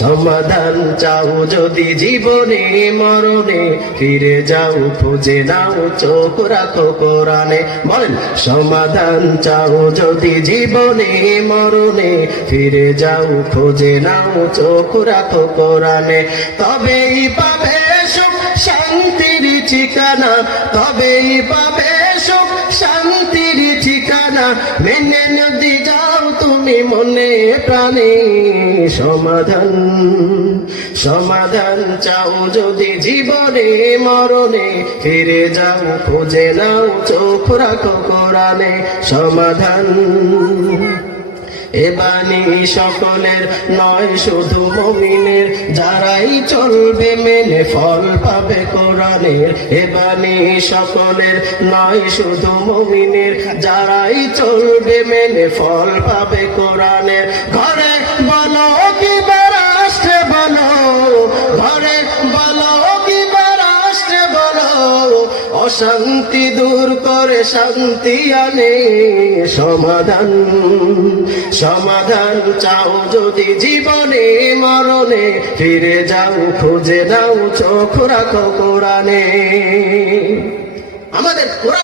সমাধান চাও যদি জীবনে মরণে, ফিরে যাও খুঁজে নাও চোখ রাখো কোরআনে। বলেন, সমাধান চাও যদি জীবনে মরণে, ফিরে যাও খুঁজে নাও চোখ রাখো কোরআনে। তবেই পাবে সুখ শান্তির ঠিকানা, তবেই পাবে সুখ শান্তির ঠিকানা। মেনে যদি যাও তুমি মনে প্রাণে, সমাধান সমাধান চাও যদি জীবনে মরণে, ফিরে যাও খুঁজে নাও চোখ রাখো কোরআনে। সমাধান এ বাণী সকলের নয় শুধু মুমিনের, যারাই চলবে মেনে ফল পাবে কোরআনের। এ বাণী সকলের নয় শুধু মুমিনের, যারাই চলবে মেনে ফল পাবে কোরআনের। ঘরে বলো কিংবা রাষ্ট্রে বলো, ঘরে বলো কিংবা রাষ্ট্রে বলো, অশান্তি দূর করে শান্তি আনে। সমাধান সমাধান চাও যদি জীবনে মরণে, ফিরে যাও খুঁজে নাও চোখ রাখো কোরআনে। আমাদের